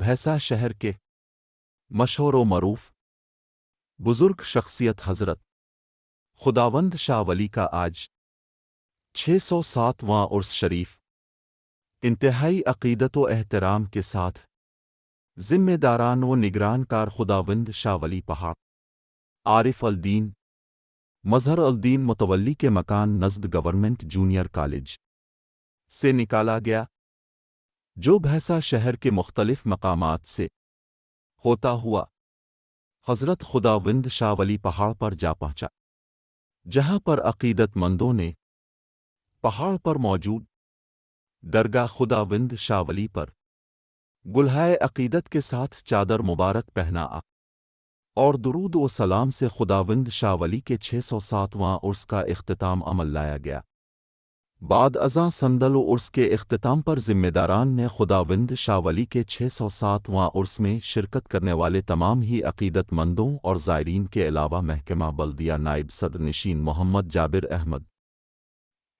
भैंसा शहर के मशहूर व मरूफ बुजुर्ग शख्सियत हज़रत खुदावंद शाह वली का आज 607वां उर्स शरीफ इंतहाई अक़ीदत व एहतराम के साथ ज़िम्मेदारान व निगरानकार खुदावंद शाह वली पहाड़ आरिफ अल-दीन मज़हर अल-दीन मुतवल्ली के मकान नज़द गवर्नमेंट जूनियर कॉलेज से निकाला गया, जो भैंसा शहर के मुख्तलिफ मकामात से होता हुआ हज़रत खुदावंद शाह वली पहाड़ पर जा पहुँचा, जहाँ पर अक़ीदतमंदों ने पहाड़ पर मौजूद दरगाह खुदावंद शाह वली पर गुलहाए अक़ीदत के साथ चादर मुबारक पहना और दुरूद व सलाम से खुदावंद शाह वली के 607वां उर्स का इख्तिताम अमल लाया गया। बाद अज़ां संदल व उर्स के इख्तिताम पर ज़िम्मेदारान ने खुदावंद शाह वली के 607वां उर्स में शिरकत करने वाले तमाम ही अक़ीदतमंदों और ज़ायरीन के अलावा महकमा बल्दिया नायब सदर नशीन मोहम्मद जाबिर अहमद,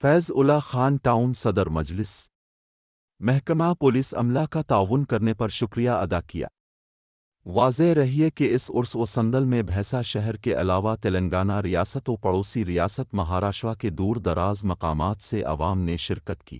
फैज़ उल्ला खान टाउन सदर मजलिस, महकमा पुलिस अमला का ताउन करने पर शुक्रिया अदा किया। वाज़ेह रही है कि इस उर्स व संदल में भैंसा शहर के अलावा तेलंगाना रियासत व पड़ोसी रियासत महाराष्ट्र के दूर दराज मकामात से अवाम ने शिरकत की।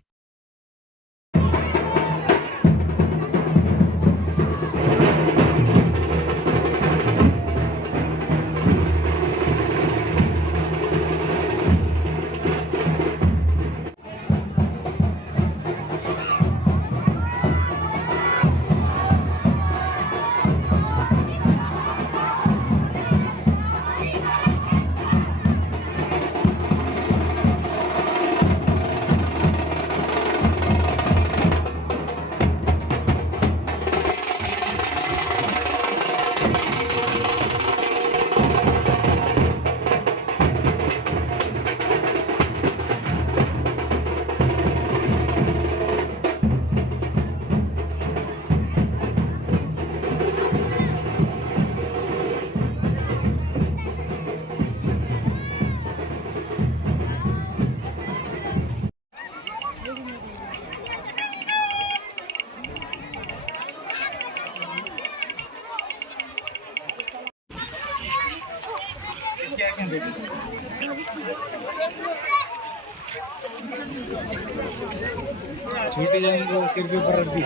छोटी जाने को सिर के ऊपर रख दी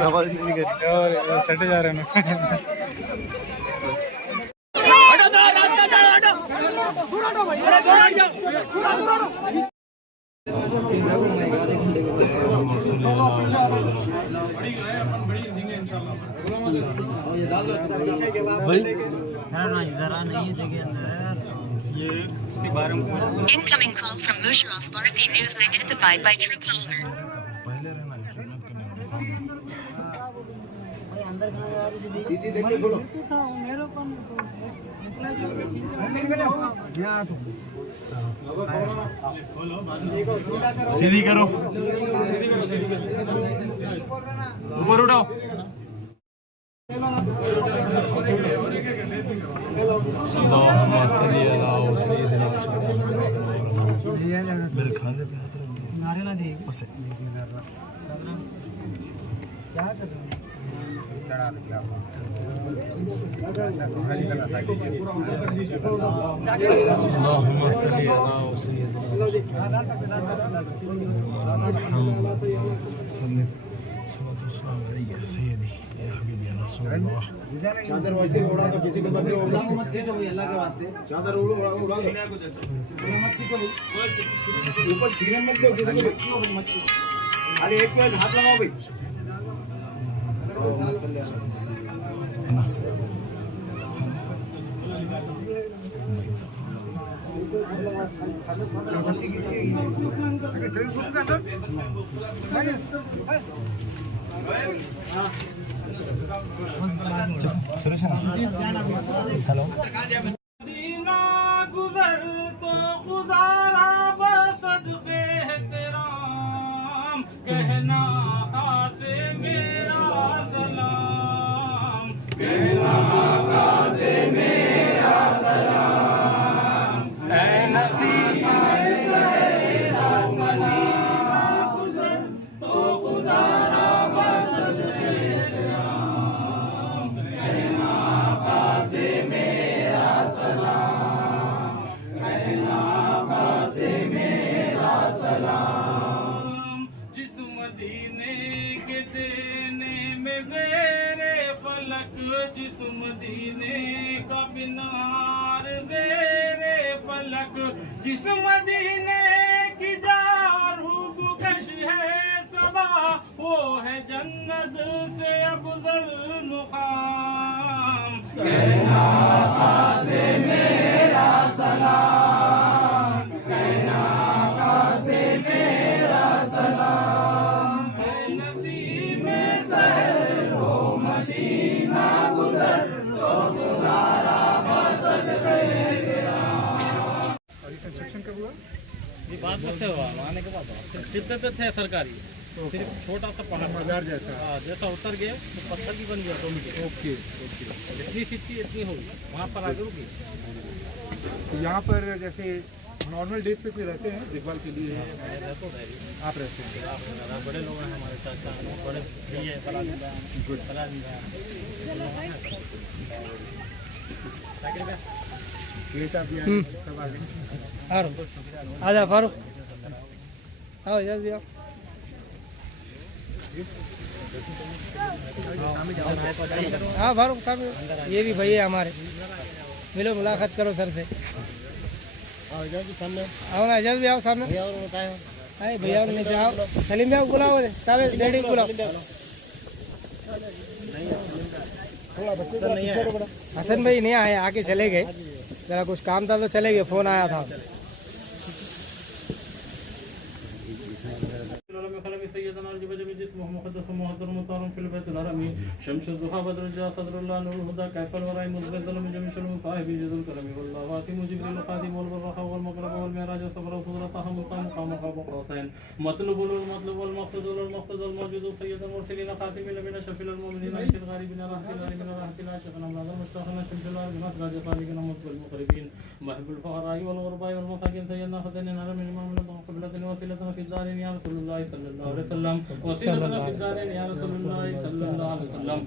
आवाज नहीं निकली और सटे जा रहे हैं Incoming call from Musharraf Bharati News identified by Truecaller. सीधी करो, ऊपर उठाओ। मेरे खाने पे हाथ रख नारे ना दे बस क्या कर रहे चादर वैसे उड़ा दो, किसी को मत दो अल्लाह के वास्ते। चादर उड़ा दो, ऊपर छीने मत दो किसी को, मच्छी खाली एक हाथ लगाओ भाई। हेलो दीना गुजर तो खुदारा बसदक़े एहतराम कहना से मेरा सलाम, कहना से मेरा सलाम, ऐ नसीब तेरा सलाम गुजर तो खुदारा बसदक़े देने में मेरे फलक जिस मदीने का बिनार मेरे फलक जिस मदीने की जारूब कश है सबा वो है जन्नत से अफजल मुकाम कहना आका से मेरा सलाम कहना आका से मेरा सलाम नसीब में सहर हो मदीना गुजर तो तुम्हारा मसद ये बात में से हुआ आने के बाद सिर्फ चित्ते पे थे सरकारी सिर्फ छोटा सा पहाड़ मजार जैसा जैसा उतर गए तो पत्थर की बन गया ऑटोमेटिक ओके जितनी सीखी इतनी होगी वहाँ पर आगे रुकी तो यहाँ पर जैसे नॉर्मल डेज पे कोई रहते हैं देखभाल के लिए आप रहते हैं बड़े लोग हैं हमारे चाचा बड़े भैया गुड ये सब भी हैं, सब आ गए आजा फारूक आओ जल्दी आओ हाँ फारूक साहब ये भी भैया हमारे मिलो मुलाकात करो सर से सामने आओ ना एजाज भी आओ सामने अरे भैया नीचे आओ सलीम भाई बुलाओ कावे डैडी को बुलाओ हसन भाई नहीं आए आके चले गए जरा कुछ काम था तो चले गए फोन आया था शम्स ज़ुहा बद्र जा सदरुल्लाह नूर हुदा कैफल वराई मुज़्ज़ल में जमीशल साहिब जिदुल करम वल्लाह वातिम जिब्रील खादिम वल बरहा वल मकरब वल मिराज सबर सुदरता हम मकाम मकाम हुसैन मतलबुल मतलब वल मक़सद वल मक़सद वल मौजूद सय्यदन मुरसलिन खातिम नबीना शफील मुमिनीन अशर गारिबिन रहतिन शफना मलाद मुस्तखना शमसुल बिनास राज सालिकिन मुतल मुकरबीन महबुल फहराई वल गुरबाई वल मसाकिन सय्यदना खदैन नरम इमाम क़बलतन वसीलतन फी दारिन या रसूलुल्लाह सल्लल्लाहु अलैहि वसल्लम वसीलतन फी दारिन या रसूलुल्लाह सल्लल्लाहु अलैहि वसल्लम